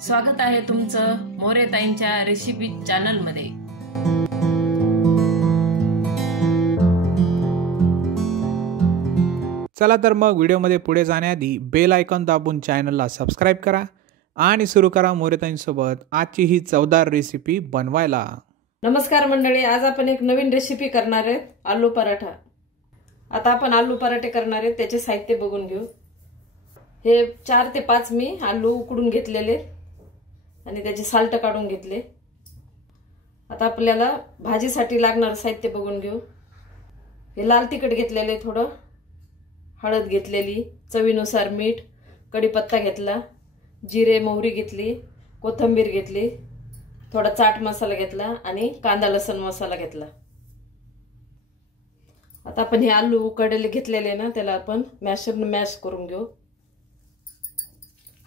स्वागत आहे तुमचं मोरेताईंच्या रेसिपी चॅनल मध्ये। चला तर मग व्हिडिओमध्ये पुढे जाण्याआधी बेल आयकॉन दाबून चॅनलला सबस्क्राइब करा आणि सुरू करा मोरेताईंसोबत आजची ही चवदार रेसिपी बनवायला। नमस्कार मंडळी, आज आपण एक नवीन रेसिपी करणार आहे, आलू पराठा। आता आपण आलू पराठे करणार आहे, त्याचे साहित्य बघून घेऊ। हे 4 ते 5 मी आलू उकडून घेतलेले आणि त्याचे साल्ट काढून घेतले। आता आपल्याला भाजीसाठी लागणार साहित्य बघून घेऊ। हे लाल तिखट घेतलेले, थोडं हळद घेतलेली, चवीनुसार मीठ, कढीपत्ता घेतला, जिरे मोहरी घेतली, कोथिंबीर घेतली, थोडा चाट मसाला घेतला आणि कांदा लसूण मसाला घेतला। आता आपण हे आलू उकडलेले घेतलेले ना, त्याला आपण मॅशरने मॅश करून घेऊ।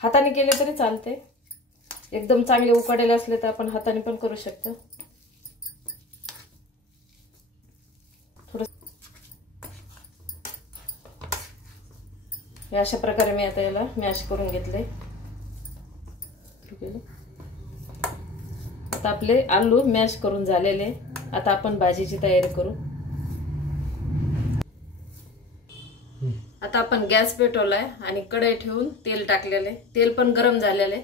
हाताने केले तरी चालते, एकदम चांगले उकडलेले असले तर आपण हाताने पण करू शकतो। अशा प्रकारे मी आता याला मॅश करून घेतले। आता आपले आलू मॅश करून झालेले। आता आपण भाजीची तयारी करू। आता आपण गॅस पेटवलाय आणि कढई ठेवून तेल टाकलेले, तेल पण गरम झालेले।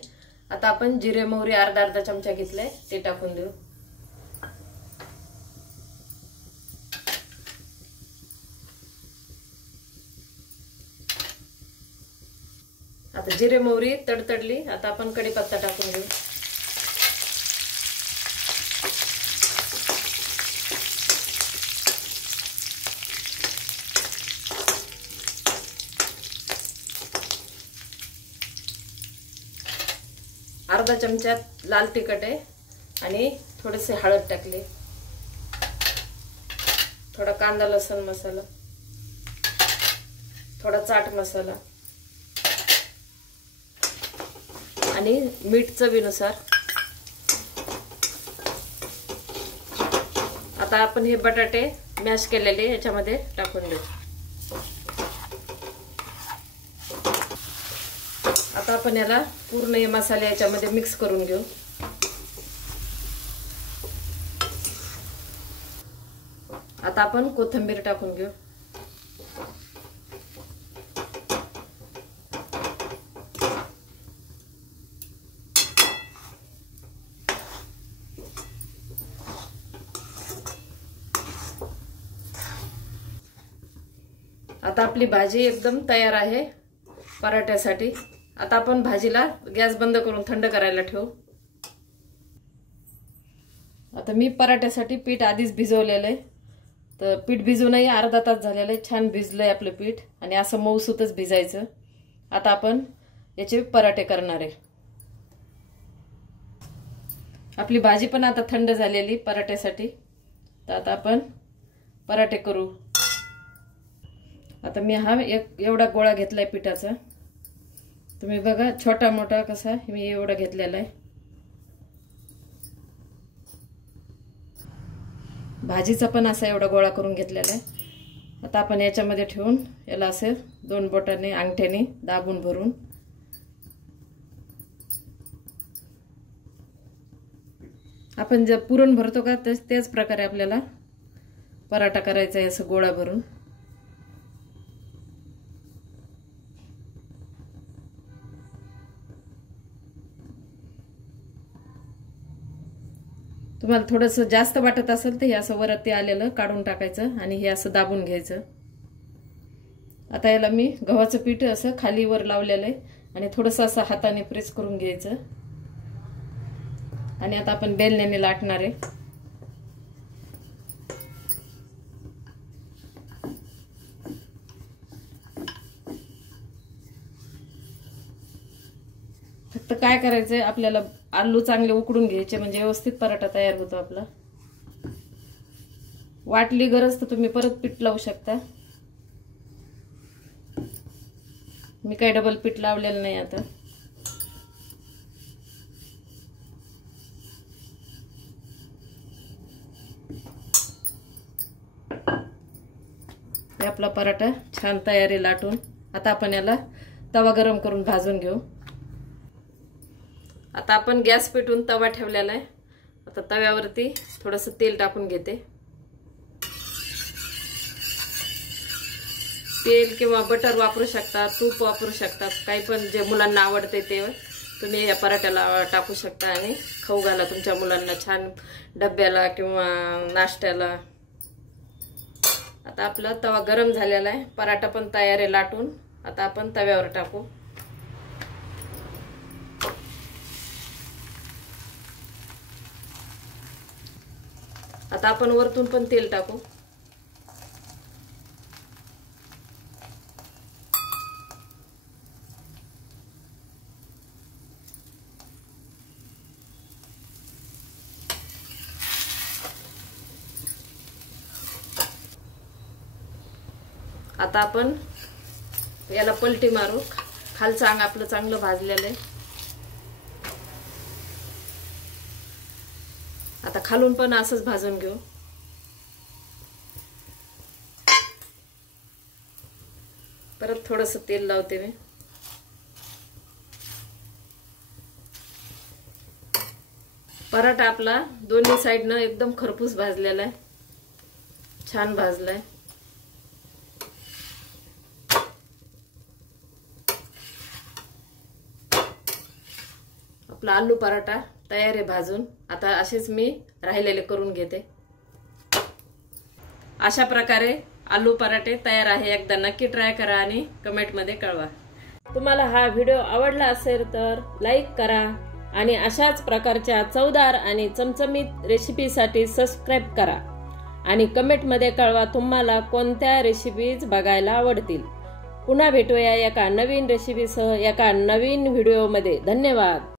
आता आपण जिरे मोहरी अर्धा चमचा घेतले, ते टाकून देऊ। आता जिरे मोहरी तडतडली, आता आपण कढीपत्ता टाकून देऊ। अर्धा चमचा लाल तिखट आहे आणि थोडेसे हळद टाकले, थोडा कांदा लसूण मसाला, थोडा चाट मसाला आणि मीठ चवीनुसार। आता आपण हे बटाटे मॅश केलेले याच्यामध्ये टाकून देऊ। आता आपण याला पूर्ण हे मसाले याच्यामध्ये मिक्स करून घेऊ। आता आपण कोथिंबीर टाकून घेऊ। आता आपली भाजी एकदम तयार आहे पराठ्यासाठी। आता आपण भाजीला गॅस बंद करून थंड करायला ठेवू। आता मी पराठ्यासाठी पीठ आधीच भिजवलेलं आहे, तर पीठ भिजूनही अर्धा तास झालेलं आहे। छान भिजलंय आपलं पीठ आणि असं मऊसूतच भिजायचं। आता आपण याचे पराठे करणार आहे। आपली भाजी पण आता थंड झालेली पराठ्यासाठी, तर आता आपण पराठे करू। आता मी हा एवढा गोळा घेतलाय पिठाचा, तुम्ही बघा छोटा मोठा कसा मी एवढा घेतलेला आहे। भाजीचा पण असा एवढा गोळा करून घेतलेला आहे। आता आपण याच्यामध्ये ठेवून याला असे 2 बोटाने अंगठ्याने दाबून भरून आपण जे पुरण भरतो का त्याच प्रकारे आपल्याला पराठा करायचा आहे, असं गोळा भरून। तुम्हाला थोडंसं जास्त वाटत असेल तर हे असं वरती आलेलं काढून टाकायचं आणि हे असं दाबून घ्यायचं। आता याला मी गव्हाचं पीठ असं खाली वर लावलेलं आहे आणि थोडंसं असं हाताने प्रेस करून घ्यायचं आणि आता आपण बेलण्याने लाटणार आहे। फक्त काय करायचंय, आपल्याला आलू चांगले उकडून घ्यायचे म्हणजे व्यवस्थित पराठा तयार होतो आपला। वाटली गरज तर तुम्ही परत पीठ लावू शकता, मी काही डबल पीठ लावलेलं नाही। आता आपला पराठा छान तयार आहे लाटून। आता आपण याला तवा गरम करून भाजून घेऊ। आता आपण गॅस पेटवून तवा ठेवलेला आहे. आता तव्यावरती थोडंसं तेल टाकून घेते. तेल किंवा बटर वापरू शकता, तूप वापरू शकता, काही पण जे मुलांना आवडते ते तुम्ही या पराठ्याला टाकू शकता आणि खाऊ घाला तुमच्या मुलांना छान डब्याला किंवा नाश्त्याला. आता आपला तवा गरम झालेला आहे. पराठा पण तयार आहे लाटून. आता आपण तव्यावर टाकू. आता आपण वरतून पण तेल टाकू. आता आपण याला पलटी मारू. खालचं अंग आपलं चांगलं भाजलेलं आहे. आता खालून पण असंच भाजून घेऊ. परत थोडंसं तेल लावते मी. पराठा आपला दोन्ही साइडनं एकदम खरपूस भाजलेला आहे. छान भाजलाय. आपला आलू पराठा तयार आहे भाजून. आता असेच मी राहिलेले करून घेते. अशा प्रकारे आलू पराठे तयार आहे. एकदा नक्की ट्राय करा आणि कमेंटमध्ये कळवा. तुम्हाला हा व्हिडिओ आवडला असेल तर लाईक करा आणि अशाच प्रकारच्या चवदार आणि चमचमीत रेसिपीसाठी सबस्क्राईब करा आणि कमेंटमध्ये कळवा तुम्हाला कोणत्या रेसिपीज बघायला आवडतील. पुन्हा भेटूया एका नवीन रेसिपीसह एका नवीन व्हिडिओमध्ये. धन्यवाद.